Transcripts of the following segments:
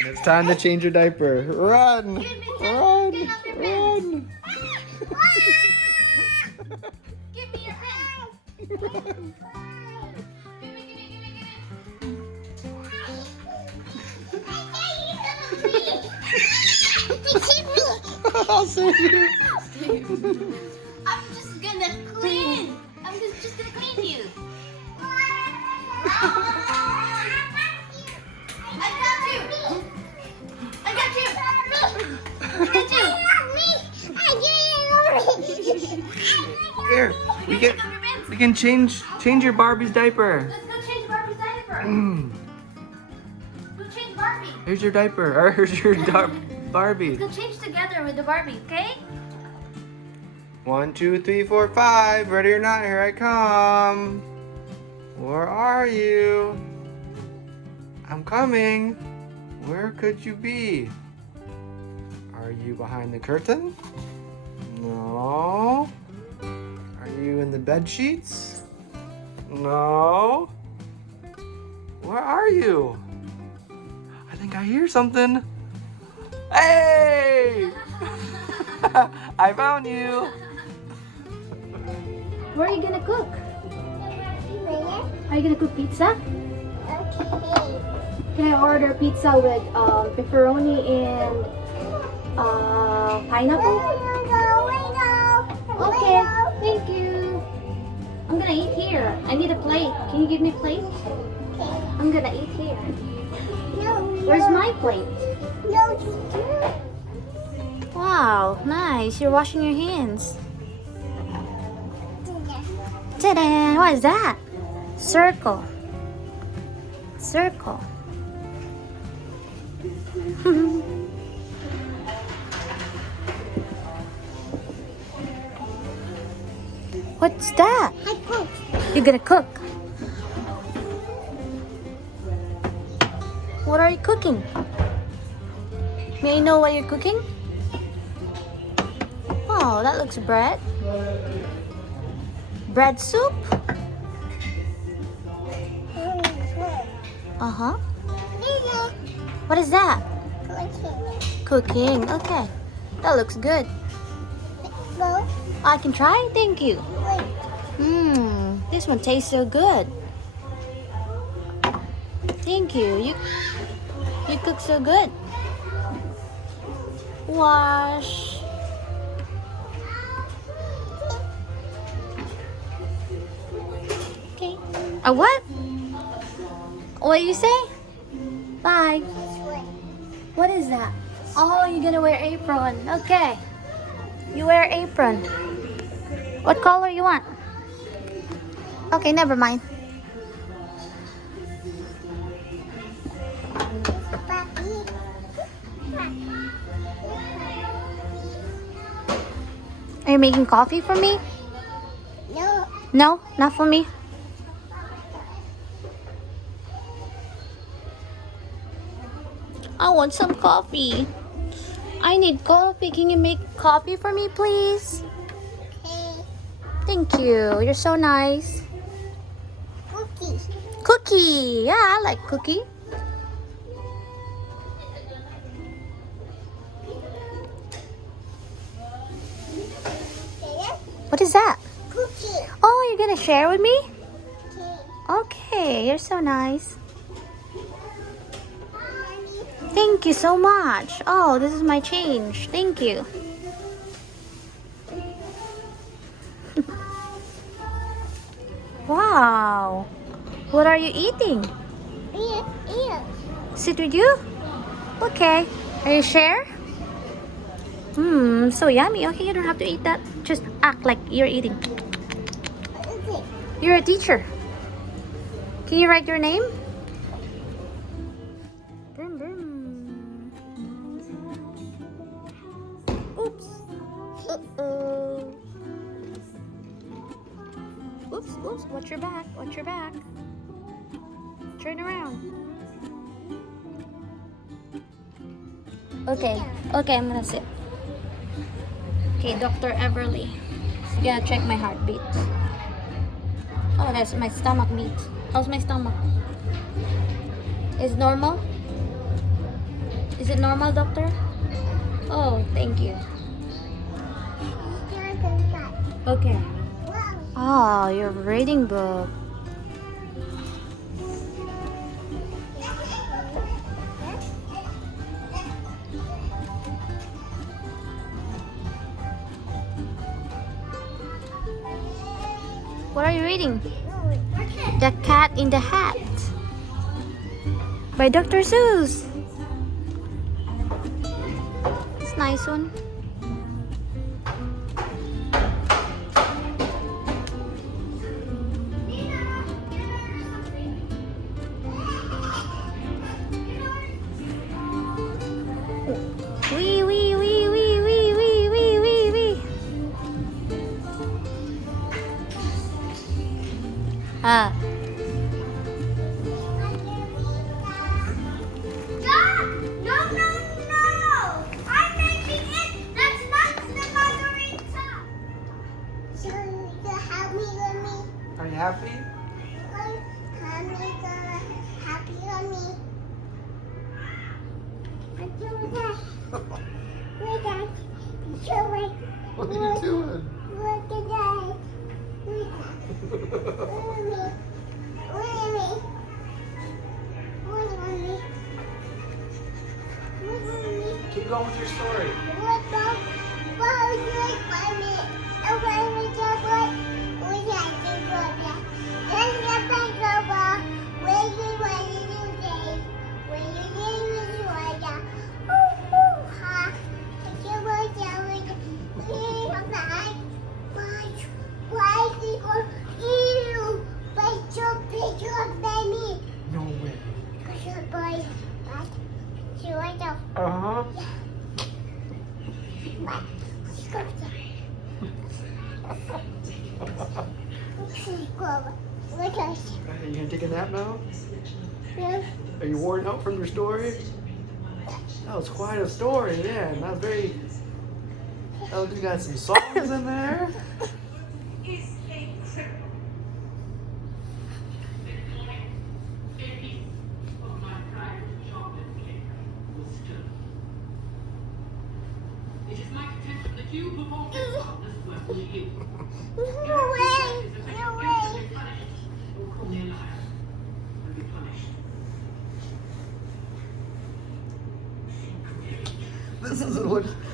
And it's time to change your diaper. Run! Run! Run! Give me your pen. Run! I'll save you. I'm just gonna clean. I'm just gonna clean you. I got you. I got you. I got you. Here, we can change your Barbie's diaper. Let's go change Barbie's diaper. Go change Barbie. Here's your diaper. Or here's your Barbie. Let's go change together with the Barbie, okay? 1, 2, 3, 4, 5. Ready or not, here I come. Where are you? I'm coming. Where could you be? Are you behind the curtain? No. Are you in the bed sheets? No. Where are you? I think I hear something. Hey! I found you. What are you gonna cook? Are you gonna cook pizza? Okay. Can I order pizza with pepperoni and pineapple? Okay, thank you. I'm gonna eat here. I need a plate. Can you give me a plate? I'm gonna eat here. Where's my plate? Wow, nice. You're washing your hands. Ta-da! What is that? Circle. Circle. What's that? I cook. You're gonna cook. What are you cooking? May I know what you're cooking? Oh, that looks bread. Bread soup? Uh-huh. What is that? Cooking. Okay. That looks good. I can try? Thank you. This one tastes so good. Thank you. You cook so good. Wash. Okay. A what? What do you say? Bye. What is that? Oh, you're gonna wear apron. Okay. You wear apron. What color you want? Okay, never mind. Are you making coffee for me? No. No, not for me. I want some coffee. I need coffee. Can you make coffee for me, please? Okay. Thank you. You're so nice. Cookie. Cookie. Yeah, I like cookie. What is that? Cookie. Oh, you're gonna share with me? Okay. Okay, you're so nice. Thank you so much. Oh, this is my change. Thank you. Wow. What are you eating? Ear. Sit with you? Okay. Are you share? So yummy. Okay, you don't have to eat that. Just act like you're eating. Okay. You're a teacher. Can you write your name? Boom, boom. Oops. Uh-oh. Oops, oops. Watch your back. Watch your back. Turn around. Okay. Okay, I'm gonna sit. Okay, Dr. Everly. You gotta check my heartbeat. Oh, that's my stomach beat. How's my stomach? Is normal? Is it normal, doctor? Oh, thank you. Okay. Oh, your reading book. What are you reading? The Cat in the Hat by Dr. Seuss. It's a nice one. Wee wee wee wee wee wee wee wee wee. Ah. Are you happy? What are you doing? Keep going with your story. No way. Uh-huh. Are you gonna take a nap now? Are you worn out from your story? That was quite a story, man. That was very... Oh, you got some songs in there?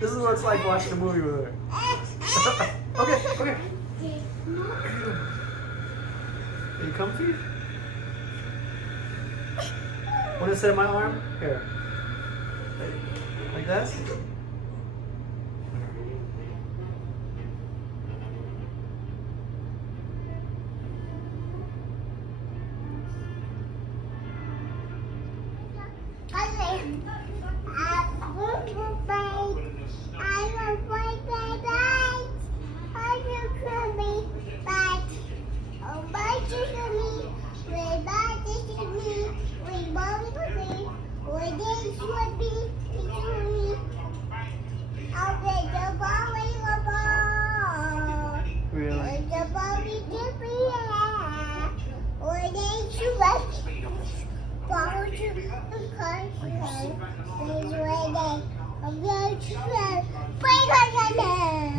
This is what it's like watching a movie with her. Okay. Are you comfy? Want to sit on my arm? Here. Like this?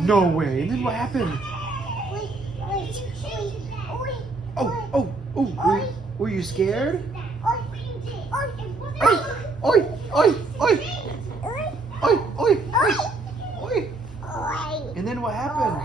No way. And then what happened? Oh. Were you scared? Oi. And then what happened?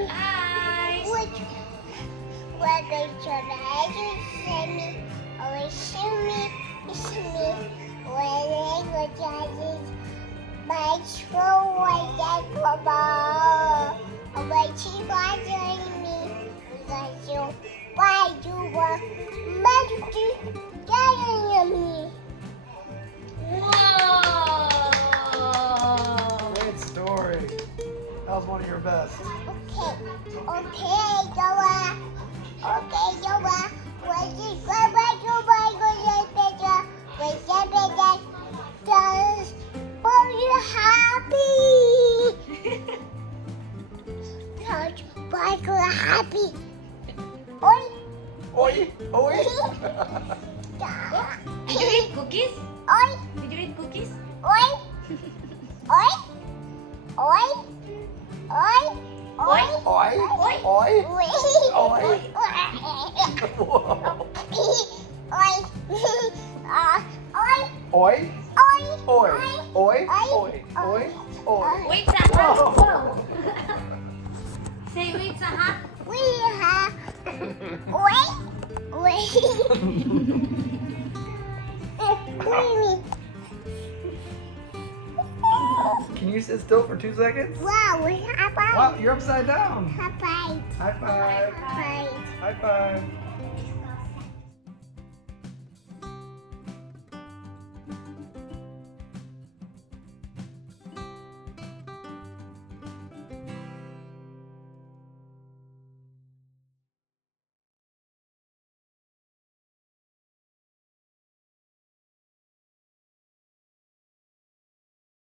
your eyes. What they should I just send me or shoot me? When they go judges, my school was that football. But she was joining me because you, why you were magic gathering me. Whoa! Great story. That was one of your best. Okay, Noah. Okay, Noah. When you go back to my picture, with the picture, just for you happy. Just for you happy. Oi, Oi, oi. Did you eat cookies? oi, Did you eat cookies? oi, oi, oi, oi, oi, Oi, oi, oi. oi, Whoa. Oi, Oi, oi, oi, oi, oi, oi. Wait, Saha. Whoa. Say wait, Saha. we have, Can you sit still for 2 seconds? wow, we have Wow, you're upside down. a fight. High five. High five.